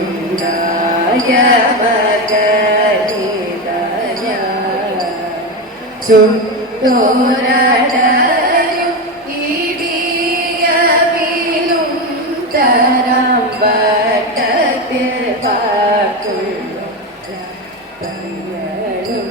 മുൻപിലുണ്ടായ മകനിതയ ചുട്ടോരടയും ഇടിയവിലും തരാം വട്ടത്തിൽ പാട്ടുള്ള തങ്ങളും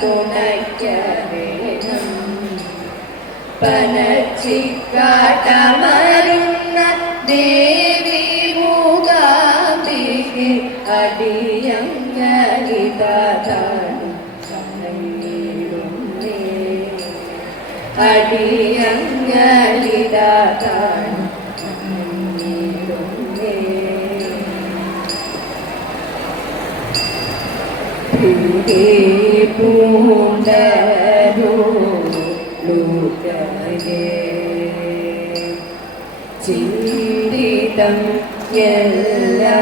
തുണയ്ക്കവേണം പനച്ചിക്കാട്ടമരുന്ന ദേവി മൂകാംബികെ അടിയങ്ങളിതാണു ചമയിടുന്നേ. അടിയങ്ങളിതാണു ചമയിടുന്നേ പൂണ്ടരോ ലോകയേ ചിന്തിതം എല്ലാ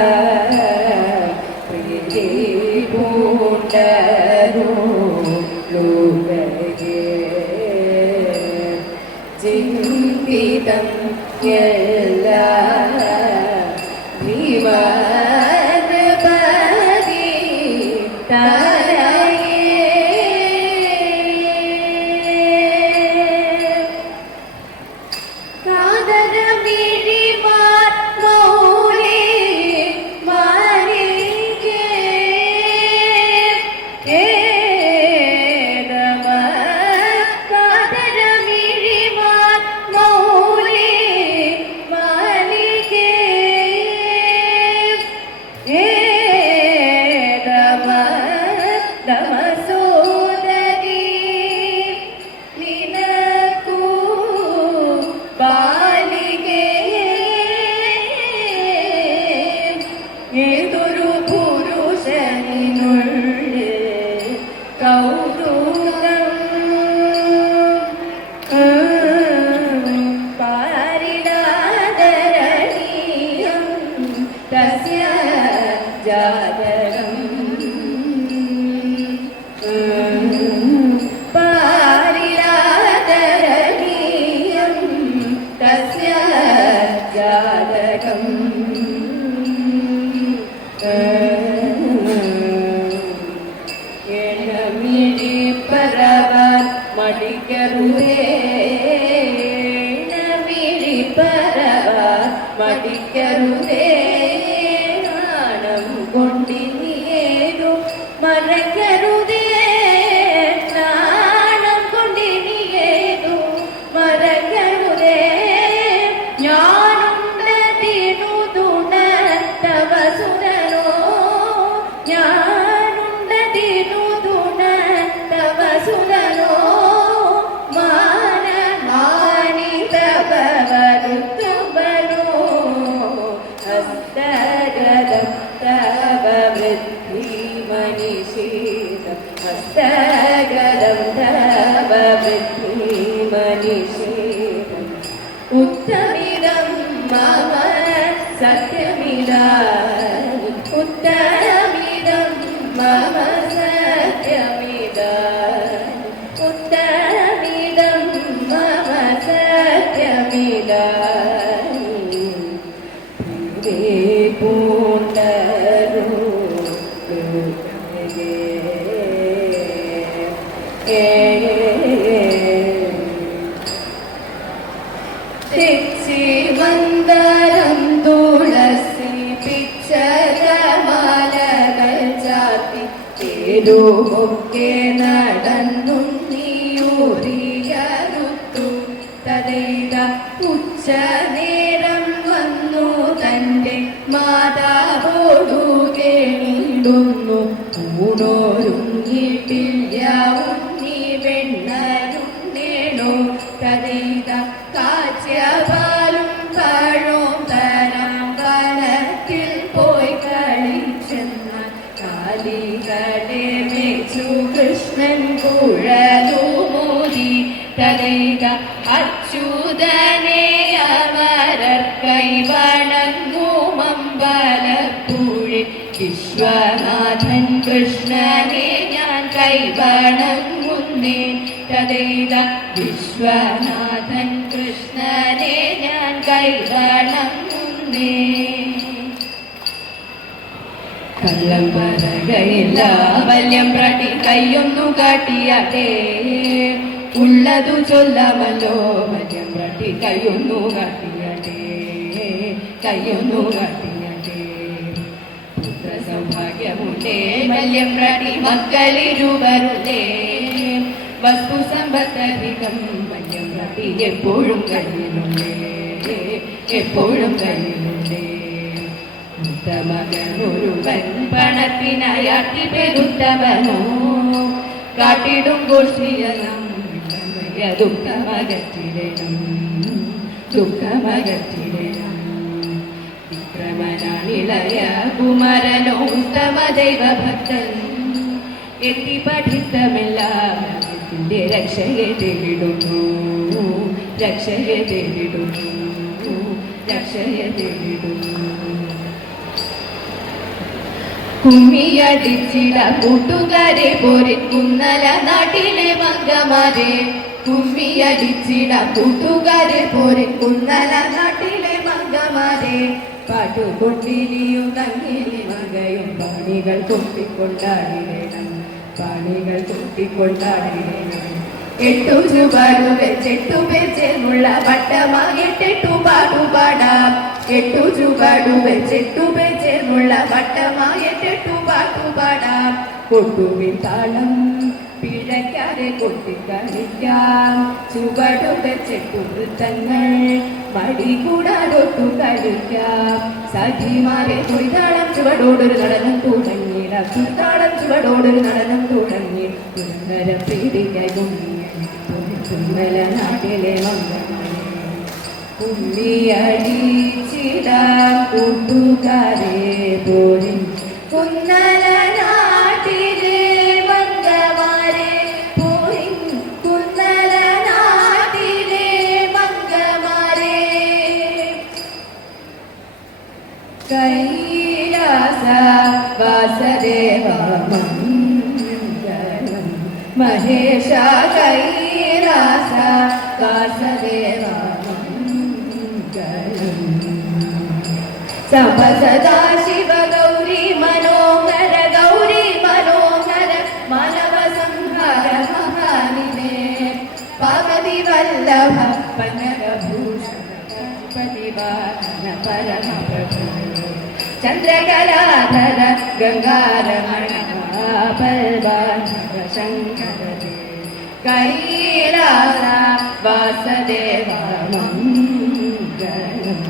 പ്രിയേ പൂണ്ടരോ ലോകയേ ചിന്തിതം എല്ലാ ഭീമനപതി like it. മനിഷീതം ഇതുമൊക്കെ നടന്നു നീയോരിയടുത്തു തലേത ഉച്ച നേരം വന്നു തന്റെ മാതാവോടു കേണിടുന്നു. ഊണോരുങ്ങിട്ടില്ല കാലികളെ മേച്ചു കൃഷ്ണൻ കുഴലൂമൂരി തലൈക അച്യുതനെ അമരർ കൈവണങ്ങുമമ്പലപ്പൂഴി വിശ്വനാഥൻ കൃഷ്ണനെ ഞാൻ കൈവണങ്ങുന്നേ. തലൈക വിശ്വനാഥൻ കൃഷ്ണനെ ഞാൻ കൈവണങ്ങുന്നേ. കള്ളം പറകയില്ല വല്യം പ്രാട്ടി കയ്യൊന്നു കാട്ടിയാട്ടെ ഉള്ളതു ചൊല്ലാമല്ലോ വല്യം പ്രാട്ടി കയ്യൊന്നു കാട്ടിയാട്ടെ കൈയൊന്നു കാട്ടിയാട്ടെ പുത്ര സൗഭാഗ്യമുണ്ടേ വല്യം പ്രാട്ടി മക്കളിരുവരുണ്ടേ വസ്തു സമ്പത്തധികം വല്യം പ്രാട്ടി എപ്പോഴും കയ്യിലുണ്ടേ. എപ്പോഴും കയ്യിലുണ്ടേ. ഉത്തമകനൊരുവൻ പണത്തിനയാക്കി പെരുത്തവനോ ദൈവഭക്തൻ രക്ഷയെ തേടിടുന്നു. രക്ഷയെ തേടിടുന്നു. കുമ്മിയടിച്ചിട കൂട്ടുകാരെ പോരെ കുന്നല നാട്ടിലെ മംഗമാരെ കുമ്മിയടിച്ചിട കൂട്ടുകാരെ പോരെ കുന്നല നാട്ടിലെ മംഗമാരെ. പാട്ടുകൊണ്ടിരിയും തങ്ങിലെ മകയും പാണികൾ കൊട്ടിക്കൊണ്ടാടിടണം പാണികൾ കൊട്ടിക്കൊണ്ടാടിടണം. എട്ടു ചുപാടു വെച്ചെട്ടു പേച്ചെന്നുള്ള പട്ടമാകെട്ടെട്ടു പാടുപാടാം എട്ടു ചുവടു വെച്ചെട്ടു പേച്ചെന്നുള്ള വട്ടമായിട്ടെട്ടു പാട്ടുപാടാം കൊട്ടുവിൻ താളം പിഴയ്ക്കാതെ കൊട്ടിക്കളിക്കാം. ചുവടു വെച്ചെട്ടു വൃത്തങ്ങൾ മടി കൂടാതൊട്ടു കളിക്കാം സഖിമാരെ കുറിതാളം ചുവടോടൊരു നടനം തുടങ്ങി തുടിതാളം ചുവടോടൊരു നടനം തുടങ്ങി സുന്ദര പീഡികൈ തുന്നല നാട്ടിലെ മംഗളമേ ഉള്ളിയടിച്ചിടാം കൂട്ടുകാരെ പോരി കുന്നല നാട്ടിലെ മംഗമാരെ പോരി കുന്നല നാട്ടിലെ മംഗമാരെ കൈലാസ വാസദേവ മഹേശ കൈലാസ വാസദേവ സപസദാ ശിവ ഗൗരി മനോഹര ഗൗരി മനോഹര മാനവ സംഹാര മഹാനിനെ പവതി വല്ലഭ പനരഭൂഷണ പ്രതിപാദന പരമപ്രഭു ചന്ദ്രകലാധര ഗംഗാരമണ പൽവാധര ശങ്കര കൈലാസ വാസദേവ മംഗളം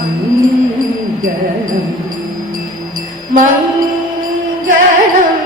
മംഗളം. മംഗളം